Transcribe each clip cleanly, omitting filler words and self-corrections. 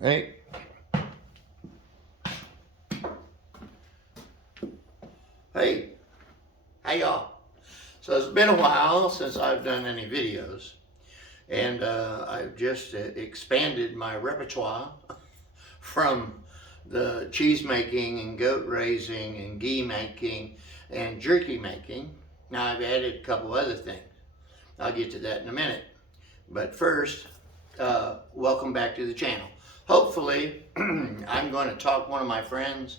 Hey. Hey. How y'all? So it's been a while since I've done any videos, and I've just expanded my repertoire from the cheese making and goat raising and ghee making and jerky making. Now I've added a couple other things. I'll get to that in a minute. But first, welcome back to the channel. Hopefully, I'm going to talk one of my friends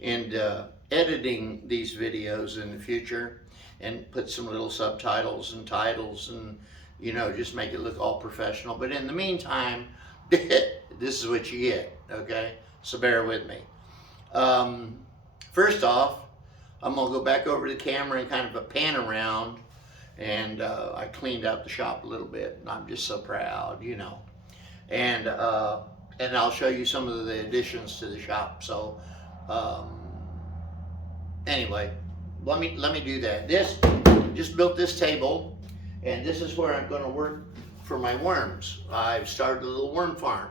into editing these videos in the future and put some little subtitles and titles and, you know, just make it look all professional. But in the meantime, this is what you get, okay? So bear with me. First off, I'm going to go back over the camera and kind of a pan around, and I cleaned out the shop a little bit, and I'm just so proud, you know. And I'll show you some of the additions to the shop. So anyway, let me do that. Just built this table, and this is where I'm going to work for my worms. I've started a little worm farm,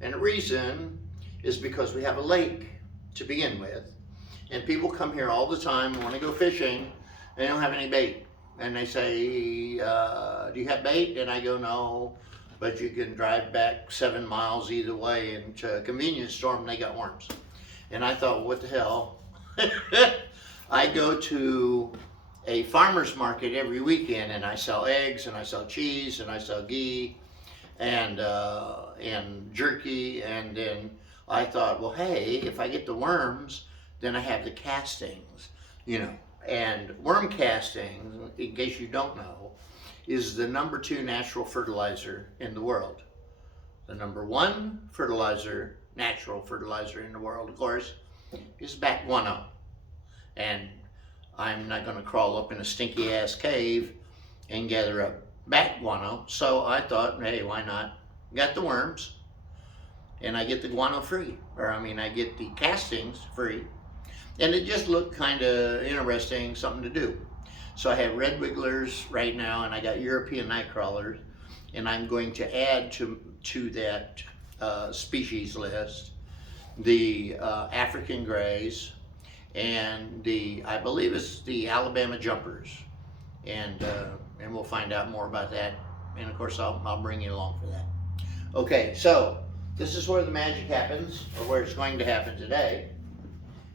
and the reason is because we have a lake to begin with, and people come here all the time and want to go fishing, and they don't have any bait, and they say, do you have bait? And I go, no, but you can drive back 7 miles either way, and to a convenience store and they got worms. And I thought, what the hell? I go to a farmer's market every weekend, and I sell eggs, and I sell cheese, and I sell ghee, and jerky, and then I thought, well, hey, if I get the worms, then I have the castings, you know. And worm castings, in case you don't know, is the #2 natural fertilizer in the world. The #1 fertilizer, natural fertilizer in the world, of course, is bat guano. And I'm not going to crawl up in a stinky ass cave and gather up bat guano. So I thought, hey, why not? Got the worms, and I get the guano free. Or I get the castings free. And it just looked kind of interesting, something to do. So I have red wigglers right now, and I got European night crawlers, and I'm going to add to that species list the African grays, and I believe it's the Alabama jumpers, and we'll find out more about that. And of course, I'll bring you along for that. Okay, so this is where the magic happens, or where it's going to happen today.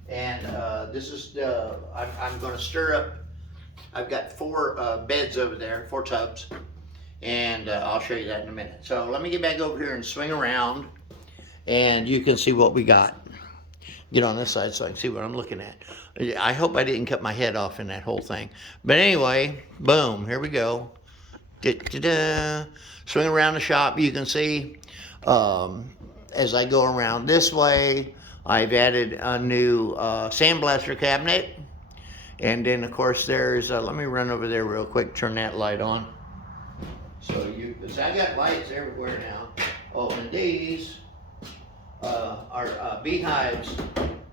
And this is I'm going to stir up. I've got 4 beds over there, 4 tubs, and I'll show you that in a minute. So let me get back over here and swing around, and you can see what we got. Get on this side so I can see what I'm looking at. I hope I didn't cut my head off in that whole thing. But anyway, boom, here we go. Da-da-da. Swing around the shop. You can see as I go around this way, I've added a new sandblaster cabinet. And then, of course, there's, let me run over there real quick, turn that light on. So because I got lights everywhere now. Oh, and these are beehives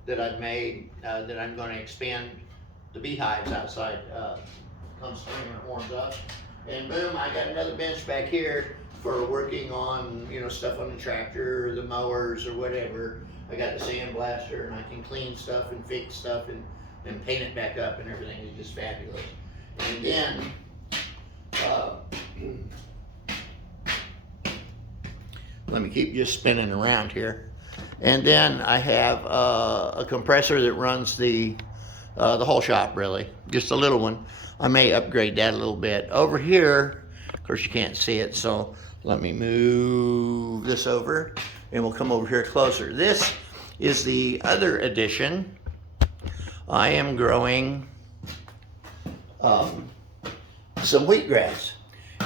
that I've made that I'm going to expand the beehives outside come spring when it warms up. And boom, I got another bench back here for working on, you know, stuff on the tractor or the mowers or whatever. I got the sandblaster, and I can clean stuff and fix stuff and paint it back up, and everything is just fabulous. And then let me keep just spinning around here. And then I have a compressor that runs the whole shop, really, just a little one. I may upgrade that a little bit. Over here, of course you can't see it, so let me move this over, and we'll come over here closer. This is the other addition. I am growing some wheatgrass.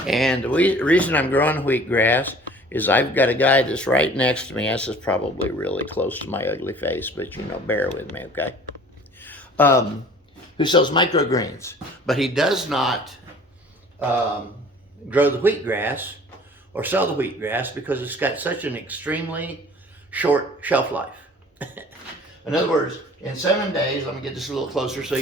And the reason I'm growing wheatgrass is I've got a guy that's right next to me. This is probably really close to my ugly face, but you know, bear with me, okay? Who sells microgreens. But he does not grow the wheatgrass or sell the wheatgrass because it's got such an extremely short shelf life. In other words, in 7 days, let me get this a little closer so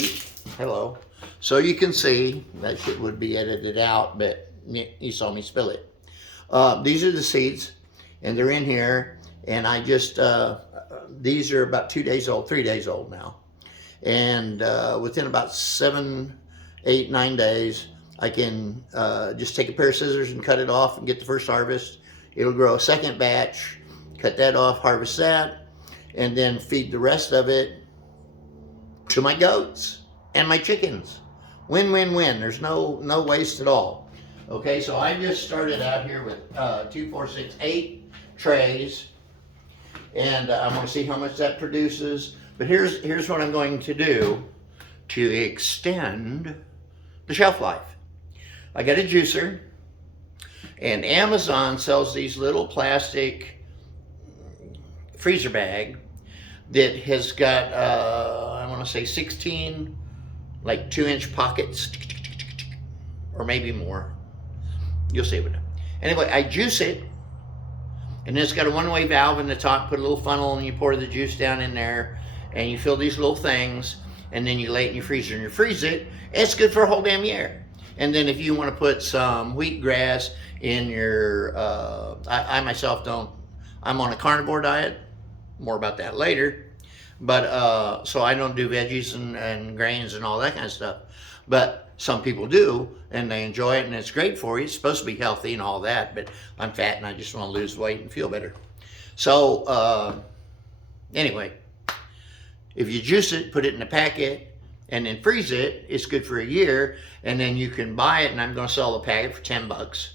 you can see. That shit would be edited out, but you saw me spill it. These are the seeds, and they're in here, And I just, these are about 2 days old, 3 days old now. And within about 7, 8, 9 days, I can just take a pair of scissors and cut it off and get the first harvest. It'll grow a second batch, cut that off, harvest that, and then feed the rest of it to my goats and my chickens. Win, win, win. There's no waste at all. Okay, so I just started out here with 2, 4, 6, 8 trays, and I'm going to see how much that produces. But here's what I'm going to do to extend the shelf life. I got a juicer, and Amazon sells these little plastic freezer bag that has got, I want to say 16, like 2-inch pockets, or maybe more. You'll see what. Anyway, I juice it, and then it's got a one-way valve in the top. Put a little funnel, and you pour the juice down in there, and you fill these little things, and then you lay it in your freezer, and you freeze it. It's good for a whole damn year. And then if you want to put some wheatgrass in your, I myself don't, I'm on a carnivore diet. More about that later. But so I don't do veggies and grains and all that kind of stuff. But some people do, and they enjoy it, and it's great for you. It's supposed to be healthy and all that, but I'm fat and I just want to lose weight and feel better. So anyway, if you juice it, put it in a packet, and then freeze it, it's good for a year, and then you can buy it, and I'm going to sell the packet for $10.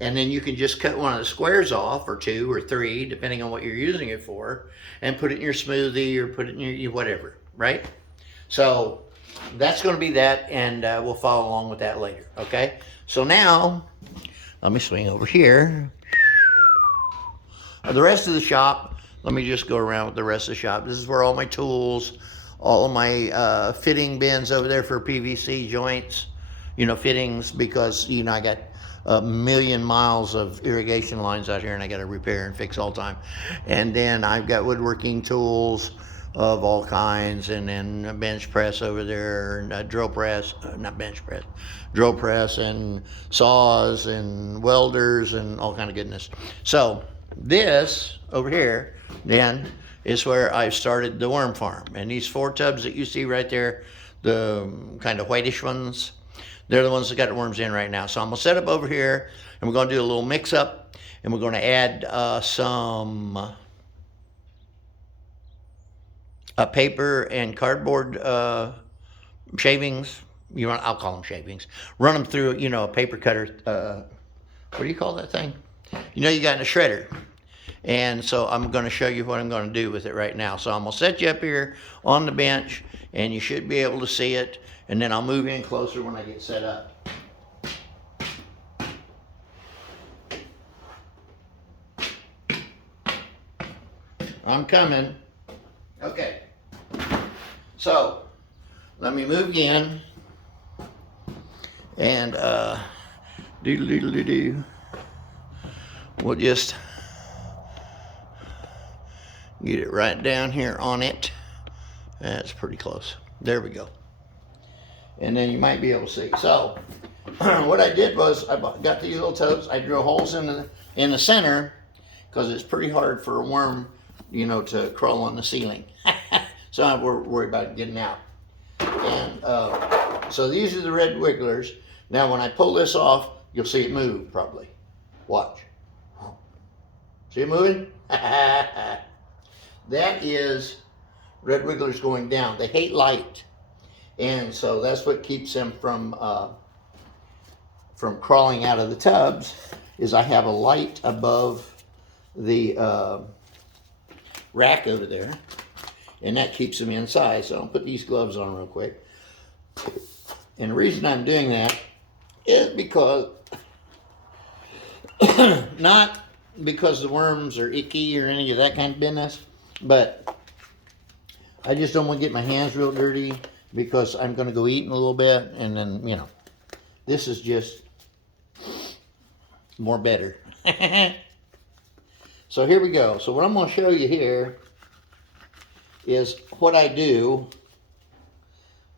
And then you can just cut one of the squares off, or 2 or 3, depending on what you're using it for, and put it in your smoothie or put it in your whatever, right? So that's going to be that, and we'll follow along with that later, okay? So now, let me swing over here. The rest of the shop, let me just go around with the rest of the shop. This is where all my tools, all of my fitting bins over there for PVC joints, fittings, because, I got a million miles of irrigation lines out here, and I got to repair and fix all the time. And then I've got woodworking tools of all kinds, and then a bench press over there, and a drill press, not bench press, drill press, and saws, and welders, and all kind of goodness. So this over here, then, is where I started the worm farm. And these 4 tubs that you see right there, the kind of whitish ones, they're the ones that got the worms in right now. So I'm going to set up over here, and we're going to do a little mix up, and we're going to add some paper and cardboard shavings. I'll call them shavings. Run them through, a paper cutter. What do you call that thing? You got in a shredder. And so I'm going to show you what I'm going to do with it right now. So I'm going to set you up here on the bench, and you should be able to see it. And then I'll move in closer when I get set up. I'm coming. Okay. So let me move in. And doodle-doodle-doo. We'll just get it right down here on it. That's pretty close. There we go. And then you might be able to see. So what I did was I got these little tubs. I drill holes in the center, because it's pretty hard for a worm, to crawl on the ceiling. So I'm worried about getting out. And so these are the red wigglers. Now when I pull this off, you'll see it move probably. Watch. See it moving? That is red wigglers going down. They hate light. And so that's what keeps them from crawling out of the tubs, is I have a light above the rack over there, and that keeps them inside. So I'll put these gloves on real quick. And the reason I'm doing that is because, not because the worms are icky or any of that kind of business, but I just don't want to get my hands real dirty, because I'm going to go eat in a little bit, and then, this is just more better. So here we go. So what I'm going to show you here is what I do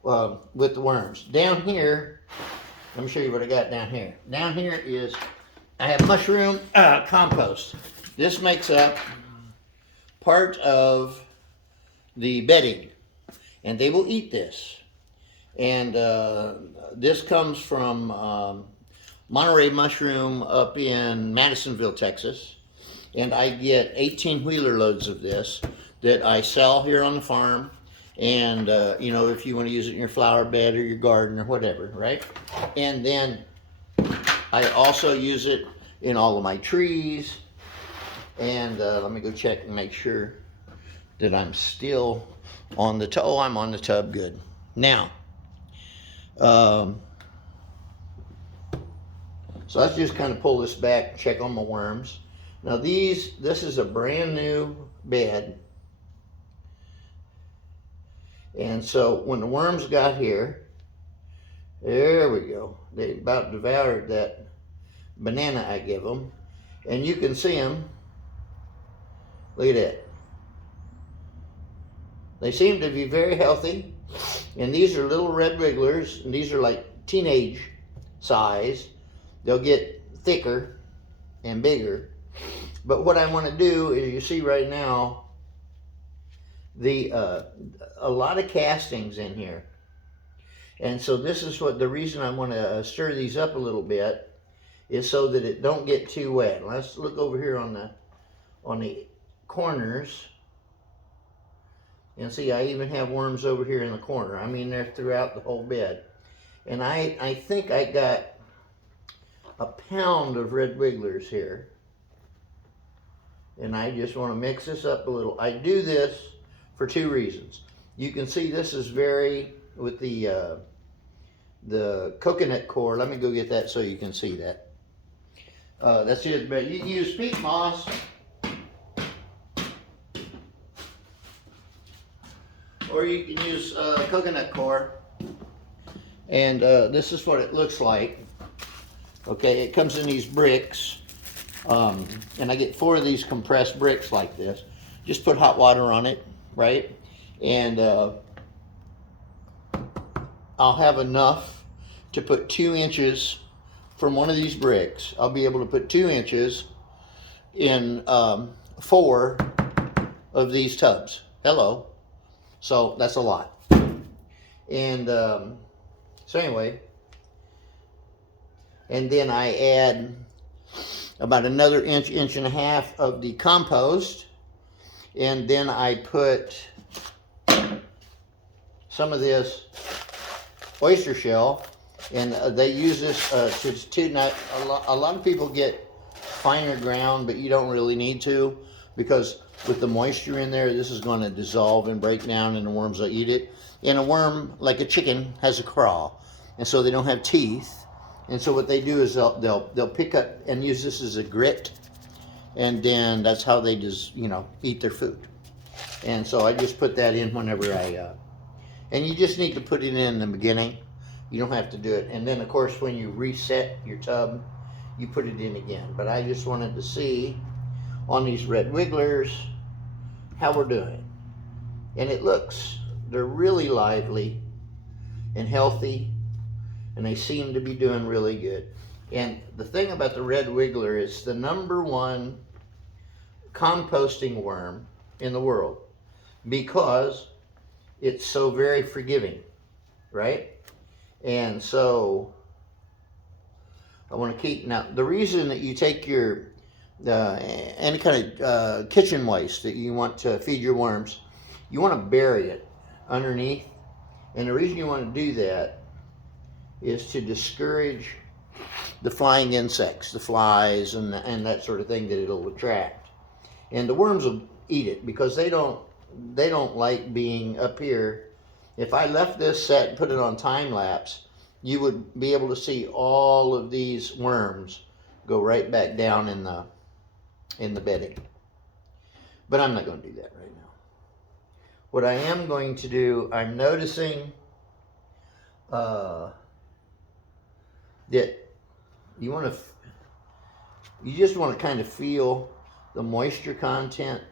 with the worms. Down here, let me show you what I got down here. Down here is, I have mushroom compost. This makes up part of the bedding, and they will eat this. And this comes from Monterey Mushroom up in Madisonville, Texas. And I get 18 wheeler loads of this that I sell here on the farm. And, you know, if you want to use it in your flower bed or your garden or whatever, right? And then I also use it in all of my trees. And let me go check and make sure that I'm still on the tub. Oh, I'm on the tub, good. Now, so let's just kind of pull this back and check on my worms. Now this is a brand new bed. And so when the worms got here, there we go. They about devoured that banana I give them. And you can see them. Look at that. They seem to be very healthy. And these are little red wigglers. And these are like teenage size. They'll get thicker and bigger. But what I want to do is, you see right now, a lot of castings in here. And so this is what the reason I want to stir these up a little bit is so that it don't get too wet. Let's look over here on the corners. And see, I even have worms over here in the corner. I mean, they're throughout the whole bed. And I think I got a pound of red wigglers here. And I just want to mix this up a little. I do this for two reasons. You can see this is very, with the coconut coir. Let me go get that so you can see that. That's it, but you can use peat moss. Or you can use coconut coir. And this is what it looks like. Okay, it comes in these bricks. And I get 4 of these compressed bricks like this. Just put hot water on it, right? And I'll have enough to put 2 inches from one of these bricks. I'll be able to put 2 inches in 4 of these tubs. Hello. So that's a lot. And so anyway, and then I add about another inch and a half of the compost, and then I put some of this oyster shell, and they use this to not a lot of people get finer ground, but you don't really need to, because with the moisture in there, this is going to dissolve and break down, and the worms will eat it. And a worm, like a chicken, has a craw, and so they don't have teeth. And so what they do is they'll pick up and use this as a grit, and then that's how they just, you know, eat their food. And so I just put that in whenever and you just need to put it in the beginning. You don't have to do it. And then of course when you reset your tub, you put it in again. But I just wanted to see on these red wigglers how we're doing. And they're really lively and healthy. And they seem to be doing really good. And the thing about the red wiggler is the #1 composting worm in the world, because it's so very forgiving, right? And so I want to keep, now the reason that you take your any kind of kitchen waste that you want to feed your worms, you want to bury it underneath. And the reason you want to do that is to discourage the flying insects, the flies and that sort of thing that it'll attract. And the worms will eat it because they don't like being up here. If I left this set and put it on time lapse, you would be able to see all of these worms go right back down in the bedding. But I'm not going to do that right now. What I am going to do, I'm noticing that you just want to kind of feel the moisture content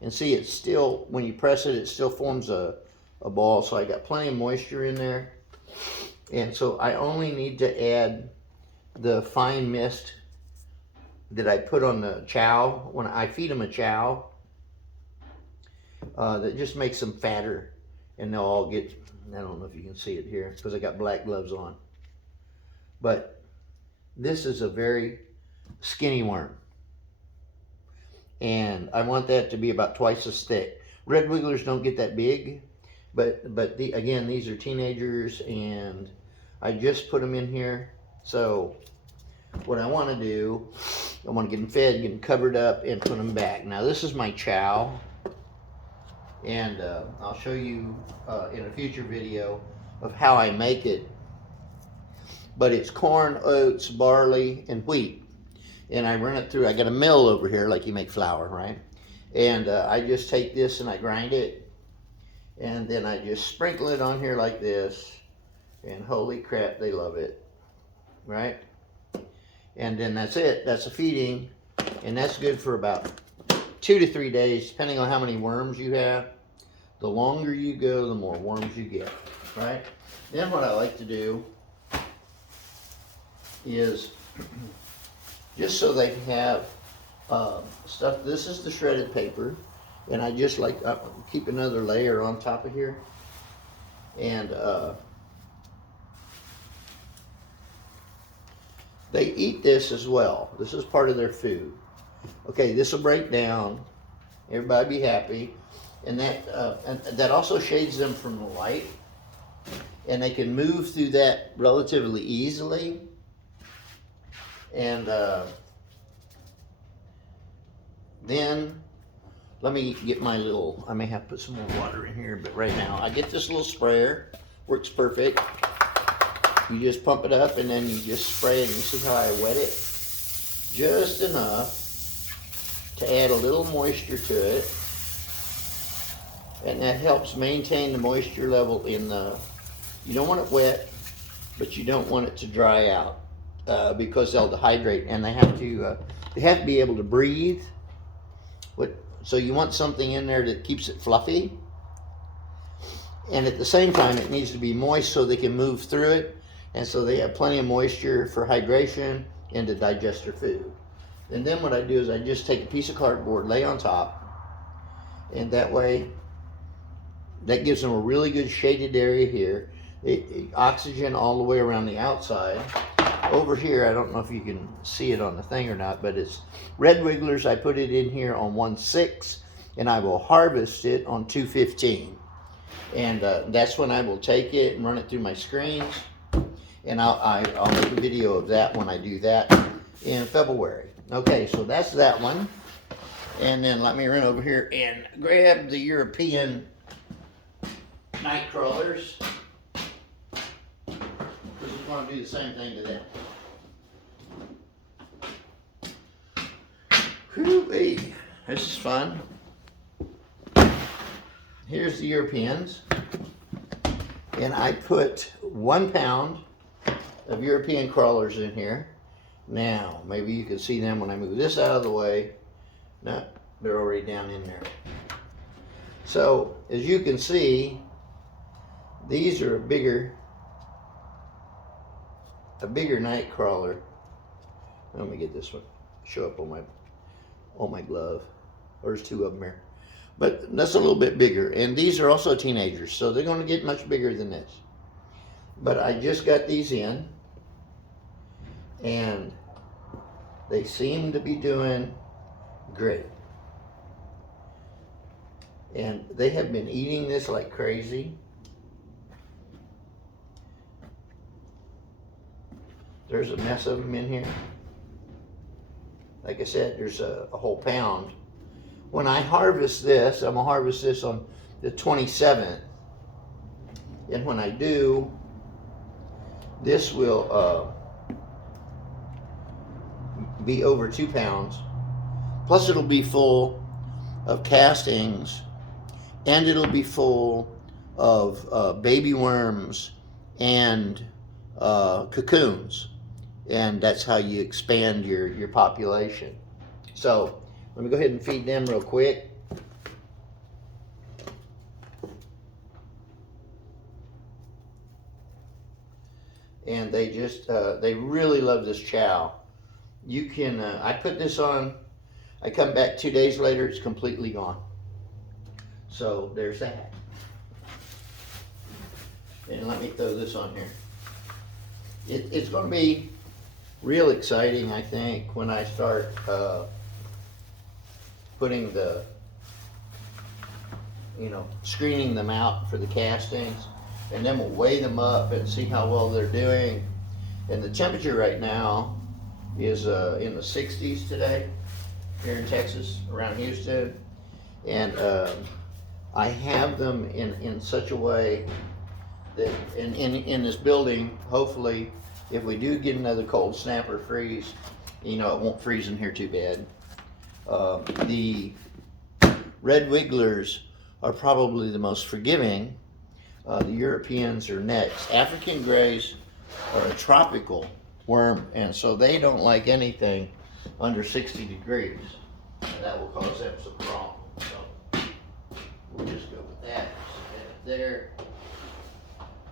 and see it still, when you press it, it still forms a ball. So I got plenty of moisture in there. And so I only need to add the fine mist that I put on the chow when I feed them a chow. that just makes them fatter, and they'll all get, I don't know if you can see it here because I got black gloves on, but this is a very skinny worm, and I want that to be about twice as thick. Red wigglers don't get that big, but again, these are teenagers, and I just put them in here. So what I want to do, I want to get them fed, get them covered up, and put them back. Now this is my chow, and I'll show you in a future video of how I make it. But it's corn, oats, barley, and wheat. And I run it through, I got a mill over here like you make flour, right? And I just take this and I grind it, and then I just sprinkle it on here like this, and holy crap, they love it, right? And then that's it, that's a feeding, and that's good for about 2 to 3 days, depending on how many worms you have. The longer you go, the more worms you get, right? Then what I like to do is, just so they have stuff, this is the shredded paper, and I just like keep another layer on top of here, and they eat this as well. This is part of their food. Okay, this will break down, everybody be happy, and that also shades them from the light, and they can move through that relatively easily. And then let me get my little, I may have to put some more water in here, but right now I get this little sprayer, works perfect. You just pump it up and then you just spray it, and you see how I wet it? Just enough to add a little moisture to it. And that helps maintain the moisture level in the, you don't want it wet, but you don't want it to dry out. Because they'll dehydrate, and they have to be able to breathe. So you want something in there that keeps it fluffy, and at the same time it needs to be moist so they can move through it, and so they have plenty of moisture for hydration and to digest their food. And then what I do is I just take a piece of cardboard, lay on top, and that way that gives them a really good shaded area here. Oxygen all the way around the outside. Over here, I don't know if you can see it on the thing or not, but it's red wigglers. I put it in here on 1/6, and I will harvest it on 2/15. And that's when I will take it and run it through my screens. And I'll make a video of that when I do that in February. Okay, so that's that one. And then let me run over here and grab the European night crawlers. We're just going to do the same thing to them. Whoo-wee. This is fun. Here's the Europeans. And I put 1 pound of European crawlers in here. Now, maybe you can see them when I move this out of the way. No, they're already down in there. So, as you can see, these are a bigger night crawler. Let me get this one, show up on my glove. There's 2 of them here. But that's a little bit bigger. And these are also teenagers, so they're going to get much bigger than this. But I just got these in, and they seem to be doing great. And they have been eating this like crazy. There's a mess of them in here. Like I said, there's a whole pound. When I harvest this, I'm gonna harvest this on the 27th. And when I do, this will be over 2 pounds. Plus it'll be full of castings, and it'll be full of baby worms and cocoons. And that's how you expand your population. So let me go ahead and feed them real quick. And they just, they really love this chow. You can, I put this on, I come back 2 days later, it's completely gone. So there's that. And let me throw this on here. It's going to be real exciting, I think, when I start putting the, screening them out for the castings, and then we'll weigh them up and see how well they're doing. And the temperature right now is in the 60s today here in Texas, around Houston. And I have them in such a way that in this building, hopefully, if we do get another cold snap or freeze, it won't freeze in here too bad. The red wigglers are probably the most forgiving. The Europeans are next. African grays are a tropical worm, and so they don't like anything under 60 degrees. And that will cause them some problems. So we'll just go with that. Set it there.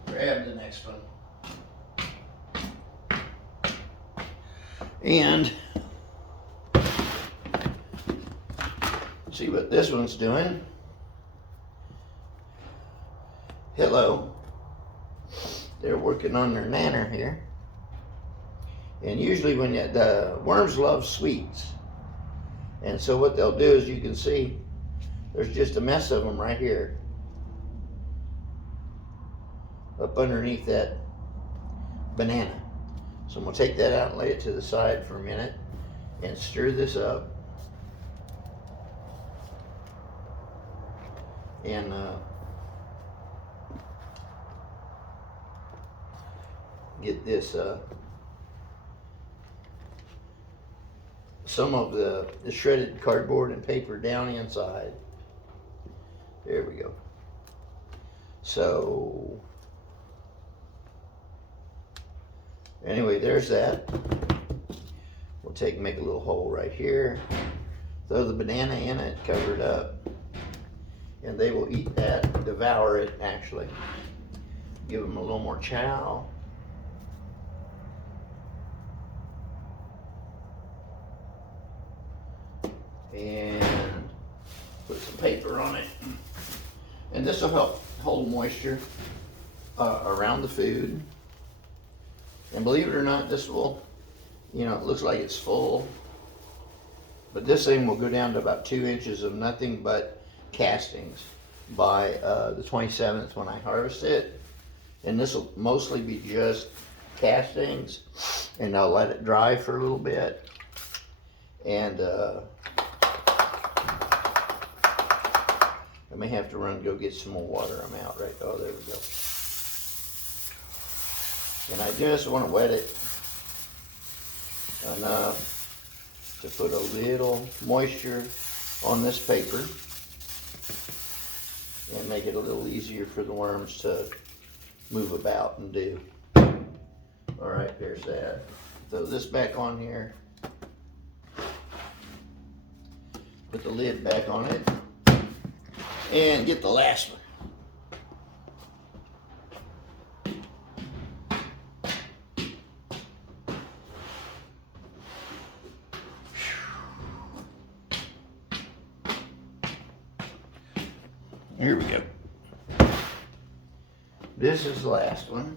Grab the next one. And see what this one's doing. Hello. They're working on their nanner here. And usually when the worms love sweets. And so what they'll do is, you can see there's just a mess of them right here, up underneath that banana. So I'm going to take that out and lay it to the side for a minute and stir this up. And get this some of the shredded cardboard and paper down inside. There we go. So anyway, there's that. We'll make a little hole right here, throw the banana in it, cover it up, and they will eat that, devour it actually. Give them a little more chow. And put some paper on it. And this will help hold moisture around the food. And believe it or not, this will, it looks like it's full, but this thing will go down to about 2 inches of nothing but castings by the 27th when I harvest it. And this will mostly be just castings, and I'll let it dry for a little bit. And I may have to run and go get some more water. I'm out right. Oh, there we go. And I just want to wet it enough to put a little moisture on this paper and make it a little easier for the worms to move about and do. All right, there's that. Throw this back on here. Put the lid back on it. And get the last one. Here we go. This is the last one.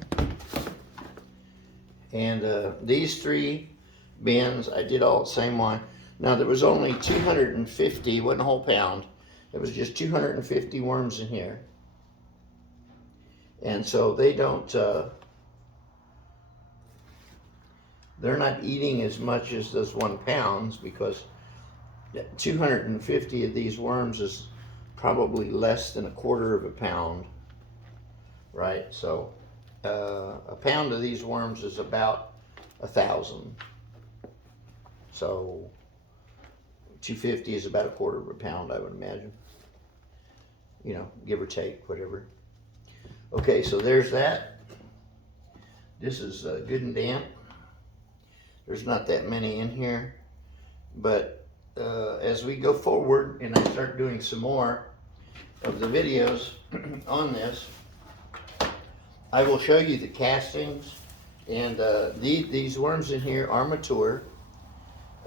And these 3 bins, I did all the same one. Now there was only 250, wasn't a whole pound. It was just 250 worms in here. And so they don't, they're not eating as much as those 1 pounds, because 250 of these worms is probably less than 1/4 pound, right? So a pound of these worms is about 1,000. So 250 is about 1/4 pound, I would imagine. Give or take, whatever. Okay, so there's that. This is good and damp. There's not that many in here, but as we go forward and I start doing some more of the videos on this, I will show you the castings. And these worms in here are mature,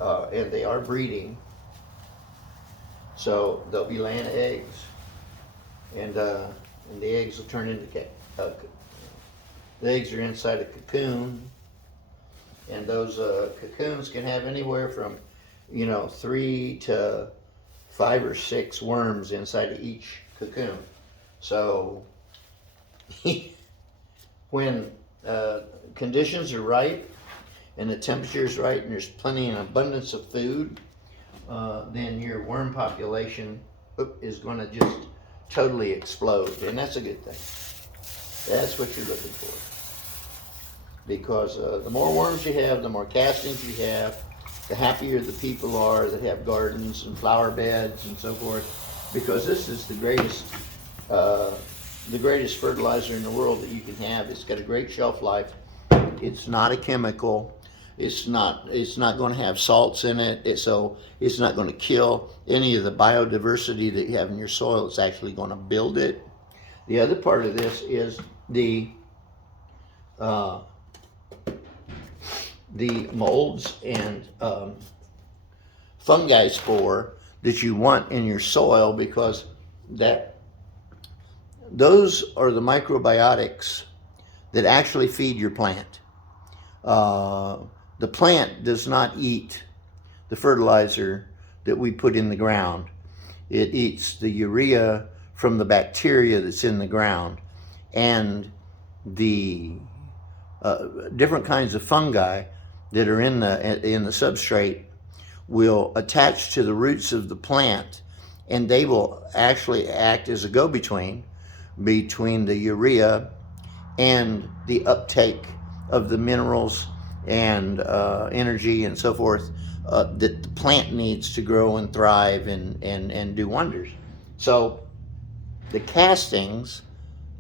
and they are breeding, so they'll be laying eggs. and the eggs will turn into the eggs are inside a cocoon, and those cocoons can have anywhere from 3 to 5 or 6 worms inside of each cocoon. So when conditions are right and the temperature is right and there's plenty and abundance of food, then your worm population is going to just totally explode, and that's a good thing. That's what you're looking for, because the more worms you have, the more castings you have, the happier the people are that have gardens and flower beds and so forth, because this is the greatest fertilizer in the world that you can have. It's got a great shelf life. It's not a chemical. It's not going to have salts in it, so it's not going to kill any of the biodiversity that you have in your soil. It's actually going to build it. The other part of this is the molds and fungi spore that you want in your soil, because those are the microbiotics that actually feed your plant. The plant does not eat the fertilizer that we put in the ground. It eats the urea from the bacteria that's in the ground, and the different kinds of fungi that are in the substrate will attach to the roots of the plant, and they will actually act as a go-between between the urea and the uptake of the minerals and energy and so forth that the plant needs to grow and thrive and do wonders. So the castings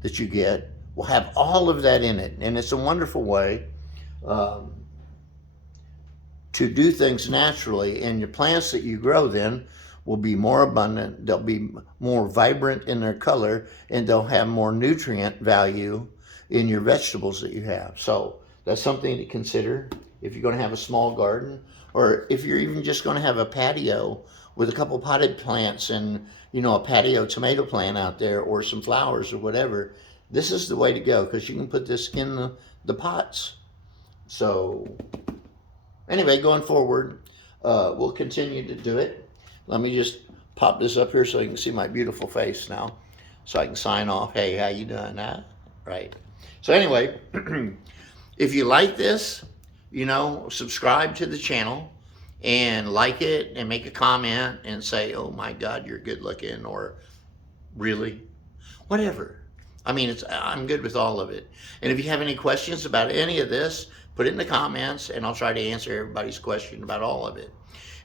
that you get will have all of that in it, and it's a wonderful way to do things naturally, and your plants that you grow then will be more abundant, they'll be more vibrant in their color, and they'll have more nutrient value in your vegetables that you have. So that's something to consider if you're going to have a small garden, or if you're even just going to have a patio with a couple potted plants and a patio tomato plant out there, or some flowers or whatever. This is the way to go, because you can put this in the pots. So anyway, going forward, we'll continue to do it. Let me just pop this up here so you can see my beautiful face now, so I can sign off. Hey, how you doing? Huh? Right. So anyway, if you like this, subscribe to the channel and like it and make a comment and say, oh my God, you're good looking, or really, whatever. I mean, I'm good with all of it. And if you have any questions about any of this, put it in the comments, and I'll try to answer everybody's question about all of it.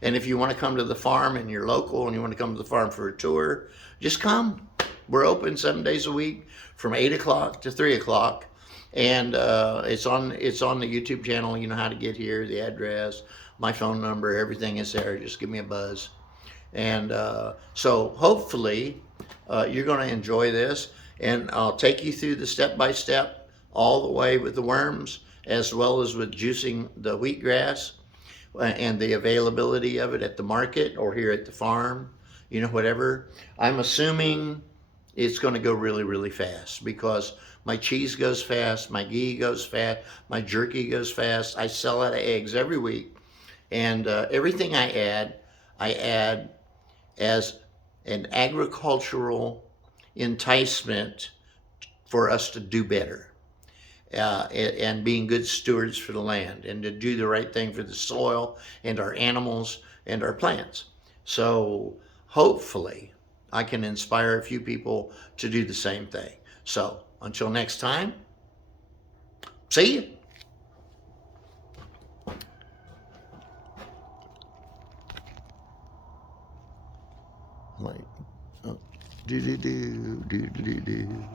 And if you want to come to the farm and you're local and you want to come to the farm for a tour, just come. We're open 7 days a week from 8 o'clock to 3 o'clock. And it's on the YouTube channel. You know how to get here, the address, my phone number, everything is there. Just give me a buzz. And so hopefully you're going to enjoy this. And I'll take you through the step-by-step all the way with the worms, as well as with juicing the wheatgrass and the availability of it at the market or here at the farm, whatever. I'm assuming it's going to go really, really fast, because my cheese goes fast, my ghee goes fast, my jerky goes fast. I sell out of eggs every week. And everything I add as an agricultural enticement for us to do better, and being good stewards for the land, and to do the right thing for the soil and our animals and our plants. So hopefully I can inspire a few people to do the same thing. So until next time, see you. Like, do do do do do do.